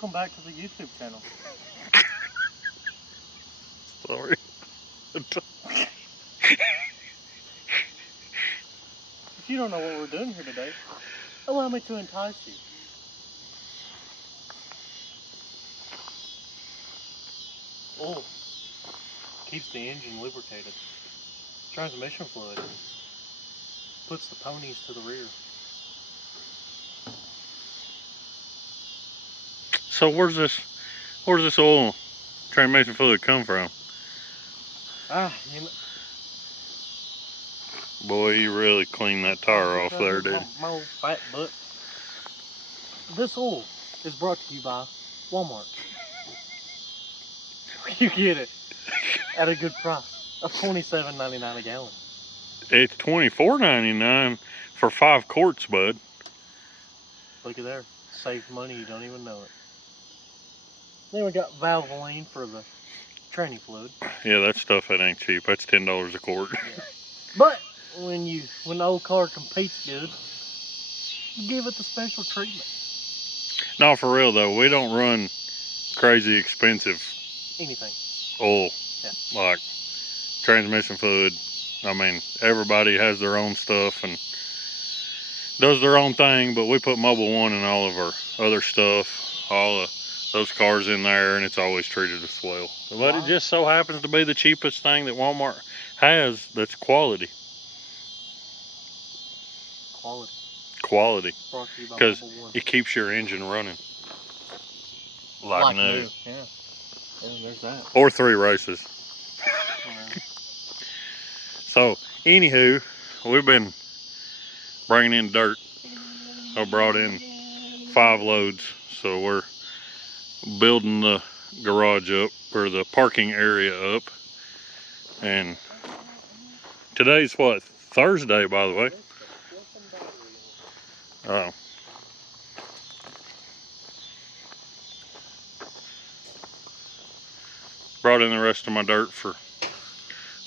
Welcome back to the YouTube channel. Sorry. If you don't know what we're doing here today, allow me to entice you. Oh, keeps the engine lubricated. Transmission fluid puts the ponies to the rear. So where's this oil transmission fluid come from? You know, Boy, you really cleaned that tire off there, dude. My old fat butt. This oil is brought to you by Walmart. You get it at a good price of $27.99 a gallon. It's $24.99 for 5 quarts, bud. Look at there. Saved money, you don't even know it. Then we got Valvoline for the tranny fluid. Yeah, that stuff, that ain't cheap. That's $10 a quart. Yeah. But when the old car competes good, you give it the special treatment. No, for real though, we don't run crazy expensive Anything. oil. Yeah. Like transmission fluid. I mean, everybody has their own stuff and does their own thing, but we put Mobil 1 in all of our other stuff, all of those cars in there, and it's always treated as well. But it just so happens to be the cheapest thing that Walmart has that's quality. Quality. Because it keeps your engine running. Like new. Yeah. And there's that. Or 3 races. So, anywho, we've been bringing in dirt. I brought in 5 loads. So we're building the garage up, or the parking area up. And today's what? Thursday, by the way. Oh. Brought in the rest of my dirt for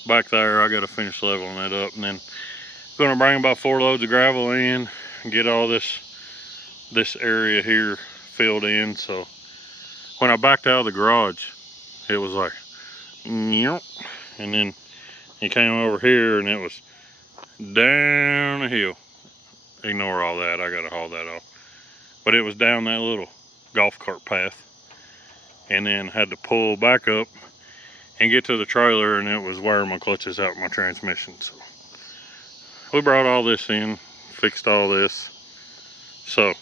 back there. I got to finish leveling that up, and then gonna bring about 4 loads of gravel in and get all this area here filled in. So when I backed out of the garage, it was like, yep. And then he came over here and it was down the hill. Ignore all that, I gotta haul that off. But it was down that little golf cart path, and then had to pull back up and get to the trailer, and it was wearing my clutches out my transmission. So we brought all this in, fixed all this. So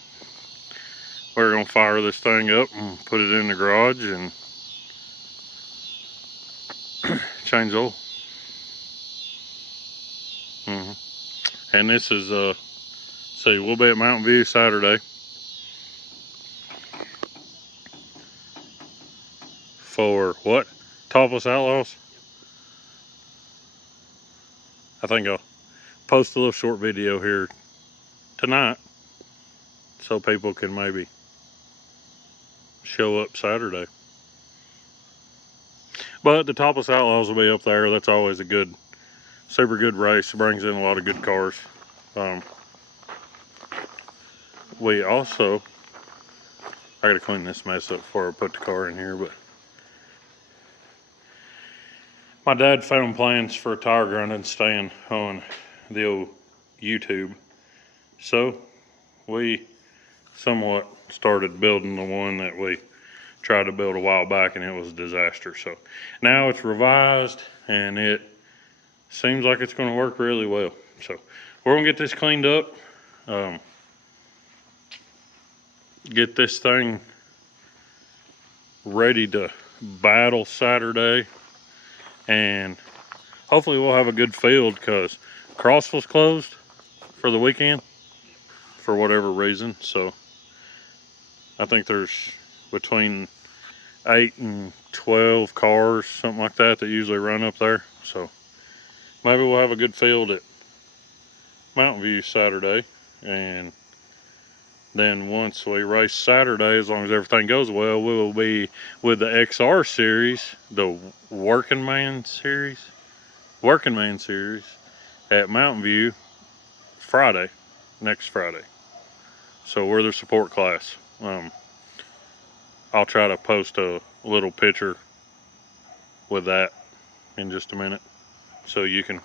we're gonna fire this thing up and put it in the garage and change oil. And this is see, we'll be at Mountain View Saturday for what? Topless Outlaws? I think I'll post a little short video here tonight so people can maybe show up Saturday. But the Topless Outlaws will be up there. That's always a good, super good race. It brings in a lot of good cars. We also, I gotta clean this mess up before I put the car in here, but my dad found plans for a tire grinding stand on the old YouTube. So we somewhat started building the one that we tried to build a while back, and it was a disaster. So now it's revised and it seems like it's going to work really well. So we're going to get this cleaned up, get this thing ready to battle Saturday, and hopefully we'll have a good field, because Crossville's closed for the weekend for whatever reason. So I think there's between 8 and 12 cars, something like that, that usually run up there. So maybe we'll have a good field at Mountain View Saturday, and then once we race Saturday, as long as everything goes well, we will be with the XR series, the Working Man series at Mountain View next Friday. So we're the support class. I'll try to post a little picture with that in just a minute, so you can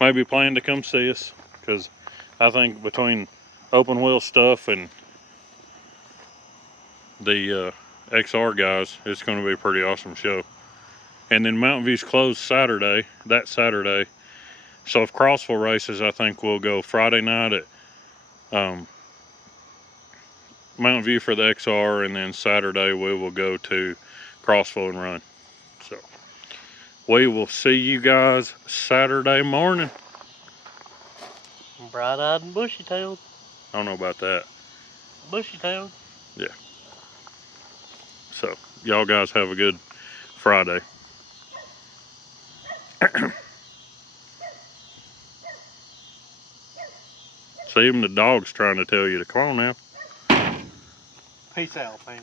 maybe plan to come see us, because I think between open wheel stuff and the XR guys, it's going to be a pretty awesome show. And then Mountain View's closed Saturday, that Saturday. So if Crossville races, I think we'll go Friday night at Mountain View for the XR, and then Saturday we will go to Crossville and run. So we will see you guys Saturday morning. Bright-eyed and bushy-tailed. I don't know about that. Bushy-tailed. Yeah. So y'all guys have a good Friday. See, even the dog's trying to tell you to come on now. Peace out, family.